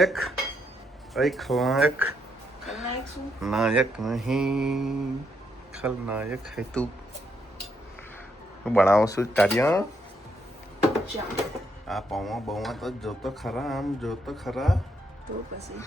खलनायक अरे खलनायक ખલનાયક શું? नायक नहीं खलनायक है तू बनाओ શું તારિયા ચા આ પૌવા બૌવા તો જોતો ખરા આમ જોતો ખરા તો પછી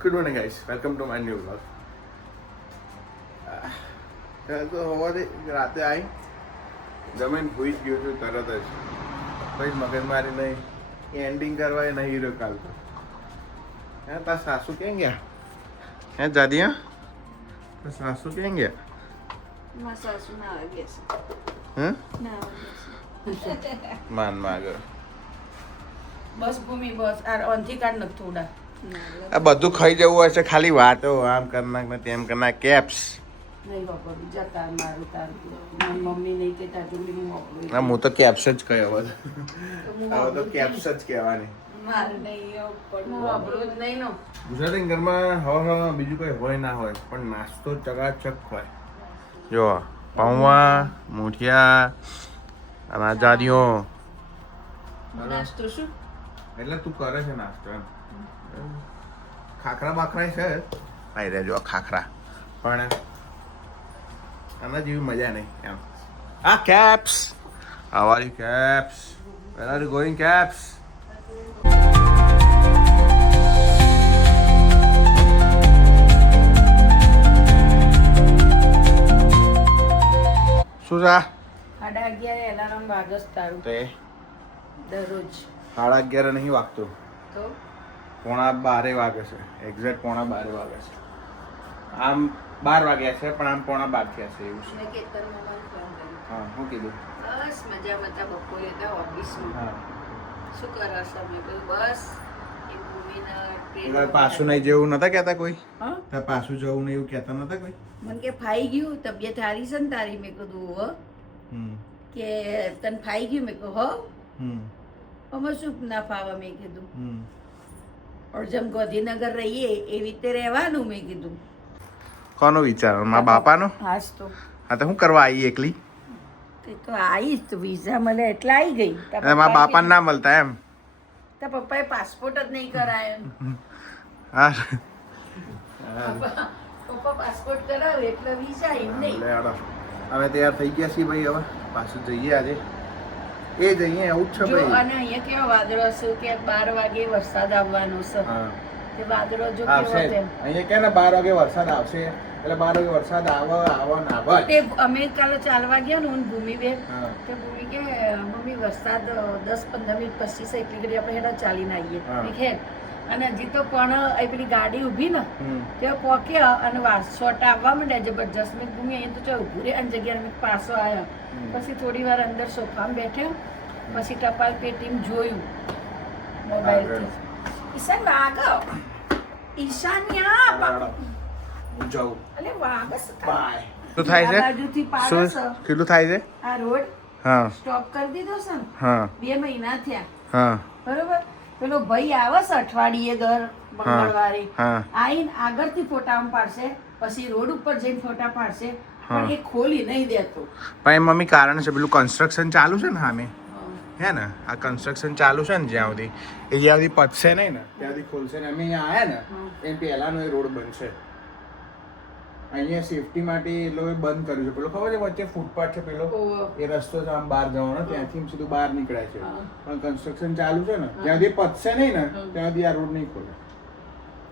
good morning guys welcome to my new vlog તો સવારે રાતે આવી જમીન ભૂઈ જ ગયો છું તરત જ પછી મગજમારી નહીં એન્ડિંગ કરવા એ નહીં રહ્યો કાલ તો હે તાર સાસુ ક્યાં ગયા હે જાદિયા તાર સાસુ ક્યાં ગયા મારા સાસુ ના આવે છે હે ના આવે માન માગ બસ ભૂમિ બસ આ અંથી કાઢ નથી થોડા આ બધું ખાઈ જવું હોય છે ખાલી વાતો આમ કરનાક ને તેમ કરનાક કેપ્સ નહીં વાપરવું જતા મારું તારું મારી મમ્મી નહીં કે તાર જોડી હું વાપરું ના હું તો કેપ્સ જ કહ્યો હવે તો કેપ્સ જ કહેવાની મારે નહીં એવું હું પડવું વાપરું જ નહીં નો ગુજરાતી ઘરમાં હવે બીજું કઈ હોય ના હોય પણ નાસ્તો ચકાચક હોય જો પૌવા મુઠિયા અને આજાદીઓ નાસ્તો શું એટલે તું કરે છે નાસ્તો એમ ખાખરા બાખરા છે ભાઈ રે જો ખાખરા પણ આના જેવી મજા નહીં એમ આ કેપ્સ આવારી caps where are you going caps શું છે 11:30 એલાર્મ વાગસ તારું તે દરરોજ 11:30 નહીં વાગતું તો 11:45 વાગે છે એક્ઝેક્ટ 11:45 વાગે છે આમ 12 વાગ્યા છે પણ આમ 11:45 થયા છે એવું છે મેં કેતન મમ્માને ફોન કર્યો હા શું કીધું બસ મજામાં હતા બપોરે હતા ઓફિસમાં હા શું કરો છો મેં કહ્યું બસ એ ભૂમિના એবার પાછું નહીં જેવું નતા કહેતા કોઈ હા તાર પાછું જવું નહીં એવું કહેતા નતા કોઈ મને કે ફાઈ ગયું તબિયત હારી છે ને તારી મેં કીધું હો હમ કે તને ફાઈ ગયું મેં કહ્યું હો હમ અમે શું ના ફાવા મેં કીધું હમ और जब गांधीनगर रहिए एवी રીતે રહેવાનું મેં કીધું કોનો વિચાર મારા બાપાનો હાસ તો હા તો હું કરવા આવી એકલી તે તો આવીશ તો વિઝા મળે એટલે આવી ગઈ અને મારા બાપાને ના મળતા એમ તાર પપ્પાએ પાસપોર્ટ જ નહીં કરાયો હા પપ્પા પાસપોર્ટ કરાવે એટલે વિઝા એમ નહીં લે આડો હવે તૈયાર થઈ ગયા છીએ ભાઈ હવે પાછું જઈએ આજે એ જઈએ એવું જ છે જો ભાઈ અને અહીંયા કેવા વાદળો છે કે 12 વાગે વરસાદ આવવાનો છે હા તે વાદળો જો આવશે કેવો તેમ અહીંયા કે ને 12 વાગે વરસાદ આવશે એટલે 12 વાગે વરસાદ આવે ને આવે તે અમે કાલે ચાલવા ગયા ને હું ભૂમિ બેન હા તે ભૂમિ કે મમ્મી વરસાદ 10-15 મિનિટ પછી છે એટલી ઘડી આપણે હેડા ચાલીને આવીએ હા. મેં ખેર અને હજી તો પણ એ પેલી ગાડી ઊભી ને હમ તે પોક્યા અને શોટ આવવા માંડ્યા જબરજસ્ત મેં ભૂમિ અહીંયા તો ચાલ ઊભું રે અને જગ્યાએ મેં પાછો આવ્યો પછી થોડી વાર અંદર સોફામાં બેઠ્યો પછી ટપાલ પેટીમાં જોયું મોબાઈલથી ઈશાન વાગો ઈશાન્યા હું જાઉં અલે વાગસ બાય શું થાય છે બાજુથી પાડો શું કેટલું થાય છે આ રોડ હા સ્ટોપ કરી દીધો છે ને હા 2 મહિના થયા હા બરોબર પેલો ભાઈ આવે છે અઠવાડિયે દર મંગળવારે હા આઈને આગળથી ફોટા પાડશે પછી રોડ ઉપર જઈને ફોટા પાડશે પણ એ ખોલી નહીં દેતો પણ એ મમ્મી કારણ છે પેલું કન્સ્ટ્રક્શન ચાલુ છે ને સામે હે ને આ કન્સ્ટ્રક્શન ચાલુ છે ને જ્યાં સુધી એ જ્યાં સુધી પતશે નહીં ને ત્યાં સુધી ખોલશે ને અમે અહીંયા આવ્યા ને એ પહેલાનો એ રોડ બનશે અહીંયા સેફટી માટે એ લોકોએ બંધ કર્યું છે પેલો ખબર છે વચ્ચે ફૂટપાથ છે પેલો એ રસ્તો છે આમ બહાર જવાનો ત્યાંથી સીધું બહાર નીકળાય છે પણ કન્સ્ટ્રક્શન ચાલુ છે ને જ્યાં સુધી પતશે નહીં ને ત્યાં સુધી આ રોડ નહીં ખોલે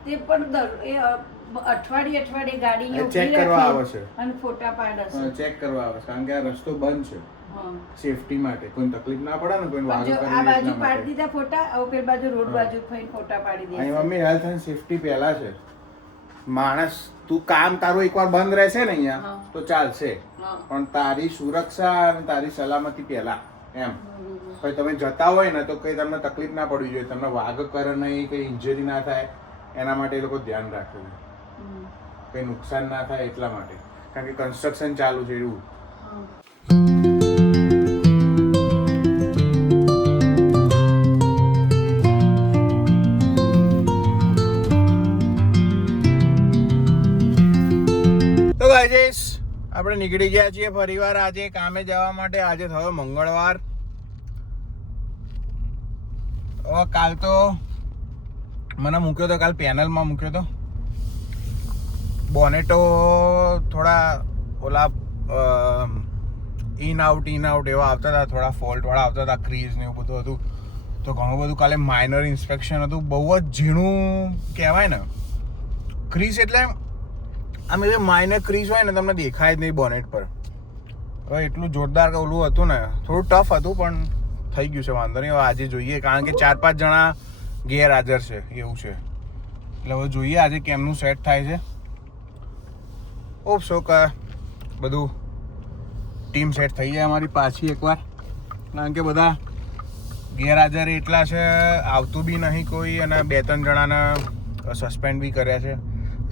તે પણ અઠવાડિયે ગાડી અહીંયા ચેક ઊભી કરવા રાખી આવે છે અને ફોટા પાડે છે ચેક કરવા આવે છે કારણ કે આ રસ્તો બંધ છે હા. સેફટી માટે કોઈ તકલીફ ના પડે ને કોઈ પણ વાગો જો કરે આ બાજુ એટલા પાડી માટે દીધા ફોટા હવે પેલી બાજુ રોડ બાજુ ફઈને ફોટા પાડી અહીં દે મમ્મી હેલ્થ એન્ડ સેફટી પહેલા છે માણસ તું કામ તારું એકવાર બંધ રહેશે ને અહીંયા હા. તો ચાલશે હા. પણ તારી સુરક્ષા અને તારી સલામતી પહેલા એમ પછી તમે જતા હોય ને તો કઈ તમને તકલીફ ના પડવી જોઈએ તમને વાગ કરે નહીં કઈ ઇન્જરી ના થાય એના માટે એ લોકો ધ્યાન રાખે છે કઈ નુકસાન ના થાય એટલા માટે કારણ કે કન્સ્ટ્રક્શન ચાલુ છે એવું તો ગાઈસ આપણે નીકળી ગયા છીએ ફરીવાર આજે કામે જવા માટે આજે થયો મંગળવાર કાલ તો મને મૂક્યો તો કાલ પેનલમાં મૂક્યો તો બોનેટો થોડા ઓલા ઇન આઉટ એવા આવતા હતા, થોડા ફોલ્ટવાળા આવતા હતા, ક્રીઝ ને એવું બધું હતું. તો ઘણું બધું કાલે માઇનર ઇન્સ્પેક્શન હતું. બહુ જ ઝીણું કહેવાય ને ક્રીઝ, એટલે આમ એ માઇનર ક્રીઝ હોય ને તમને દેખાય જ નહીં બોનેટ પર. હવે એટલું જોરદાર ઓલું હતું ને, થોડું ટફ હતું પણ થઈ ગયું છે, વાંધો નહીં. હવે આજે જોઈએ, કારણ કે 4-5 જણા ગેરહાજર છે એવું છે, એટલે હવે જોઈએ આજે કેમનું સેટ થાય છે. ઓપ્સો કે બધું ટીમ સેટ થઈ જાય અમારી પાછી એકવાર, કારણ કે બધા ગેરહાજર એટલા છે, આવતું બી નહીં કોઈ, અને 2-3 જણાને સસ્પેન્ડ બી કર્યા છે.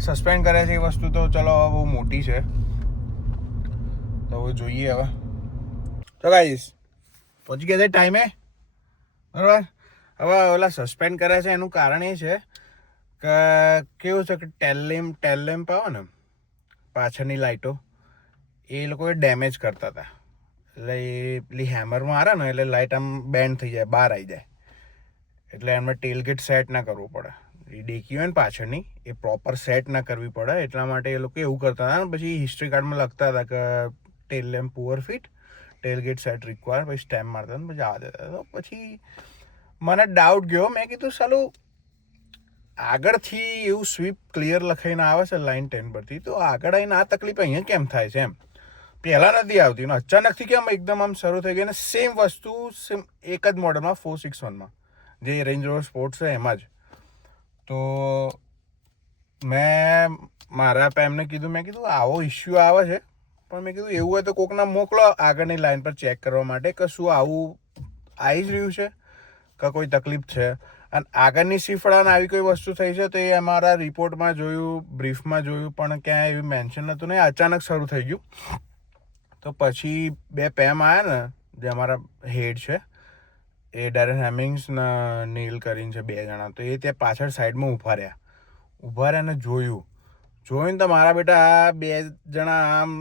સસ્પેન્ડ કર્યા છે એ વસ્તુ તો ચલો હવે બહુ મોટી છે, તો હવે જોઈએ. હવે તો ગાઈસ પહોંચી ગયા છે ટાઈમે, બરાબર. હવે ઓલા સસ્પેન્ડ કર્યા છે એનું કારણ એ છે કે કેવું છે કે ટેલ લેમ્પ આવે ને પાછળની લાઇટો, એ લોકોએ ડેમેજ કરતા હતા. એટલે એ પેલી હેમર મારે ને એટલે લાઇટ આમ બેન્ડ થઈ જાય, બહાર આવી જાય. એટલે એમને ટેલગેટ સેટ ના કરવું પડે. એ ડેકી હોય ને પાછળની એ પ્રોપર સેટ ના કરવી પડે, એટલા માટે એ લોકો એવું કરતા હતા. પછી હિસ્ટ્રી કાર્ડમાં લખતા હતા કે tail lamp poor fit, tailgate set require, પછી સ્ટેમ્પ મારતા પછી આવવા દેતા. તો પછી મને ડાઉટ ગયો, મેં કીધું સાલું આગળથી એવું સ્વીપ ક્લિયર લખાઈને આવે છે લાઇન 10 પરથી, તો આગળ આવીને આ તકલીફ અહીંયા કેમ થાય છે એમ. પહેલાં નથી આવતી ને અચાનકથી કેમ એકદમ આમ શરૂ થઈ ગઈ. અને સેમ વસ્તુ સેમ એક જ મોડલમાં 461માં જે રેન્જ રોવર સ્પોર્ટ્સ છે એમાં જ. તો મેં મારા પેમને કીધું, મેં કીધું આવો ઇસ્યુ આવે છે, પણ મેં કીધું એવું હોય તો કોકના મોકલો આગળની લાઈન પર ચેક કરવા માટે કે શું આવું આવી જ રહ્યું છે કે કોઈ તકલીફ છે. અને આગળની શિફ્ટમાં આવી કોઈ વસ્તુ થઈ છે તો એ અમારા રિપોર્ટમાં જોયું, બ્રીફમાં જોયું, પણ ક્યાંય એવી મેન્શન હતું નહીં. અચાનક શરૂ થઈ ગયું. તો પછી 2 પેમ આવ્યા ને, જે અમારા હેડ છે એ ડેરેન હેમિંગ્સ ને નીલ કરીને છે, 2 જણા. તો એ ત્યાં પાછળ સાઈડમાં ઊભા રહ્યા ને જોઈને તો મારા બેટા આ 2 જણા આમ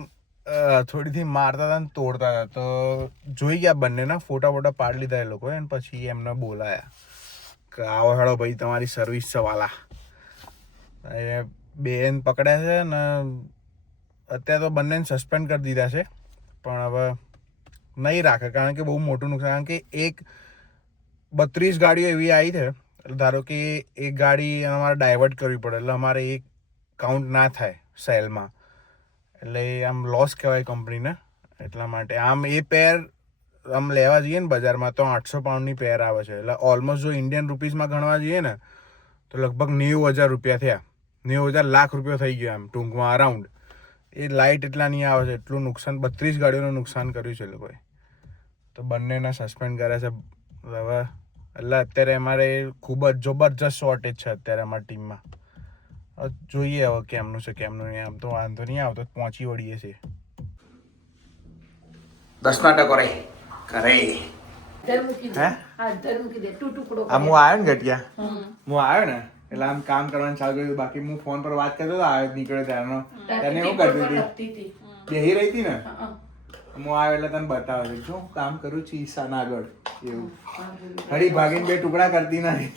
થોડીથી મારતા હતા ને તોડતા હતા. તો જોઈ ગયા બંનેના ફોટા પાડી લીધા એ લોકોએ, અને પછી એમને બોલાયા કે આવો હેડો ભાઈ તમારી સર્વિસ છે વાલા. એ 2 પકડ્યા છે ને અત્યારે તો બંનેને સસ્પેન્ડ કરી દીધા છે, પણ હવે નહીં રાખે કારણ કે બહુ મોટું નુકસાન. કારણ કે 32 ગાડીઓ એવી આવી છે, એટલે ધારો કે એક ગાડી અમારે ડાયવર્ટ કરવી પડે, એટલે અમારે એક કાઉન્ટ ના થાય સેલમાં, એટલે આમ લોસ કહેવાય કંપનીને. એટલા માટે આમ એ પેર આમ લેવા જઈએ ને બજારમાં તો 800 પાઉન્ડની પેર આવે છે. એટલે ઓલમોસ્ટ જો ઇન્ડિયન રૂપીસમાં ગણવા જઈએ ને તો લગભગ 90,000 રૂપિયા થયા. 90,000 લાખ રૂપિયા થઈ ગયા એમ ટૂંકમાં અરાઉન્ડ. એ લાઇટ એટલા નહીં આવે છે, એટલું નુકસાન 32 ગાડીઓનું નુકસાન કર્યું છે લોકોએ. તો બંનેના સસ્પેન્ડ કર્યા છે હવે. એટલે અત્યારે અમારે ખૂબ જ જબરજસ્ત શોર્ટેજ છે અત્યારે અમારી ટીમમાં. જોઈએ હવે કેમનું છે કેમનું નહીં. આમ તો વાંધો નહીં આવતો, પહોંચી વળીએ છીએ. 10 ટકોરે કરે હે. હું આવ્યો ને ગટિયા, હું આવ્યો ને એટલે આમ કામ કરવાનું ચાલુ કર્યું. બાકી હું ફોન પર વાત કરતો હતો, આવ્યો નીકળ્યો ત્યારનો. તને એવું કરતી હતી, બેહી રહી હતી ને, હું આવ્યો એટલે તને બતાવે છે જો કામ કરું છું ઈશાના આગળ એવું. હળી ભાગીને 2 ટુકડા કરતી નહીં.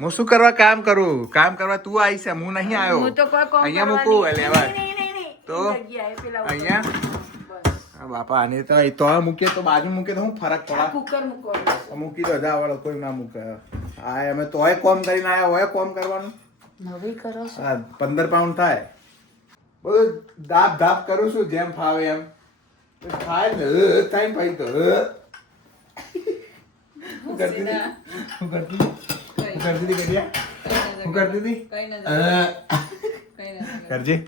હું શું કરવા કામ કરું? કામ કરવા તું આવી છે, હું નહીં આવ્યો. અહીંયા મૂકું લેવા તો અહીંયા બાપા. આને તો મૂકીએ તો બાજુ મૂકીએ તો હું ફરક પડે. મૂકી તો જા વાળો કોઈ ના મૂકે. આ અમે તોય કોમ કરીને આવ્યા હોય, કોમ કરવાનું 15 પાઉન્ડ થાય. બધું ધાપ કરું છું જેમ ફાવે એમ થાય ને. થાય ભાઈ તો હું કરતી હતી કરજી.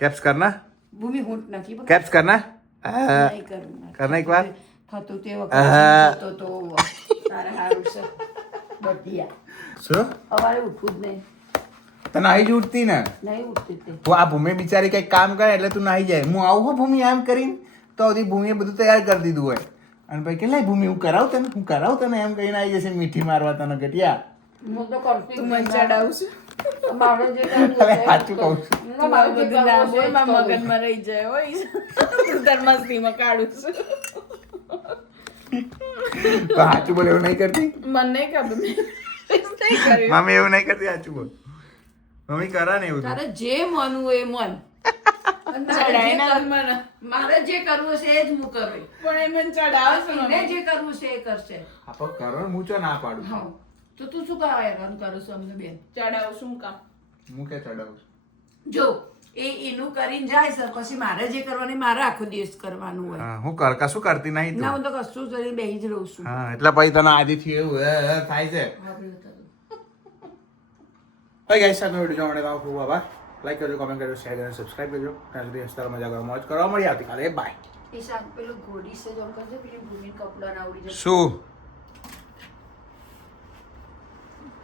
કેપ્સ કરના, ભૂમિ હૂંટ નથી, કેપ્સ કરના કરના એક વાર થતું તે વખતે તો તારે હારું છે બટિયા. શું અમારે ઉઠવું જ નહીં. તને આવી જ ઉઠતી ને? નહીં ઉઠતી તે. તું આ ભૂમિ બિચારી કઈક કામ કરે એટલે તું નાહી જાય. હું આવું હો ભૂમિ એમ કરીને તો હજી ભૂમિએ બધું તૈયાર કરી દીધું હોય, અને પછી કે લાય ભૂમિ હું કરાવું તને એમ કહીને આવી જશે મીઠી મારવા તને ગટિયા. હું તો કરતી જ નહીં. ચડાવું છું. મારે જે સાચું કહું છું. મગજમાં રહી જાય હોય. તાર મસ્તીમાં કાઢું છું. તો સાચું બોલ એવું નહીં કરતી મને નહીં ખબર મેં નહીં કર્યું મમ્મી એવું નહીં કરતી સાચું બોલ મમ્મી કરે ને એવું તો. તારે જે મનવું હોય એ મન અને તારે જે ચડાય ના કરવું- મને મારે જે કરવું છે એ જ હું કરું પણ એ મને ચડાવશે એને જે કરવું છે એ કરશે આપણે કરો ને હું ચો ના પાડું હા તો તું શું કરવા હેરાન કરું છું અમને બેન ચડાવ શું કામ હું કે ચડાવું જો એ એનું કરીને જાય છે પછી મારે જે કરવાનું એ મારે આખો દિવસ કરવાનું હોય હા, હું કશું કરતી નહીં ના તું હું તો કશું જ નહીં બેહી જ રહું છું હા એટલે પછી તને આદિ થયું એવું થાય છે ભાઈ ગાઈસ સાથે વિડીયો જોવા માટે ખૂબ આભાર લાઈક કરજો કમેન્ટ કરજો શેર કરજો સબસ્ક્રાઇબ કરજો ત્યાં સુધી હસતા મજા કરો મોજ કરવા મળી આવતીકાલે બાય એ શાંત પેલો ઘોડી છે જો કરજો પેલી ભૂમિ કપડા ના ઉડી જશે શું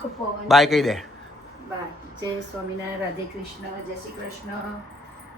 કપવાન બાય કહી દે બાય જય સ્વામિનારાયણ રાધે કૃષ્ણ જય શ્રી કૃષ્ણ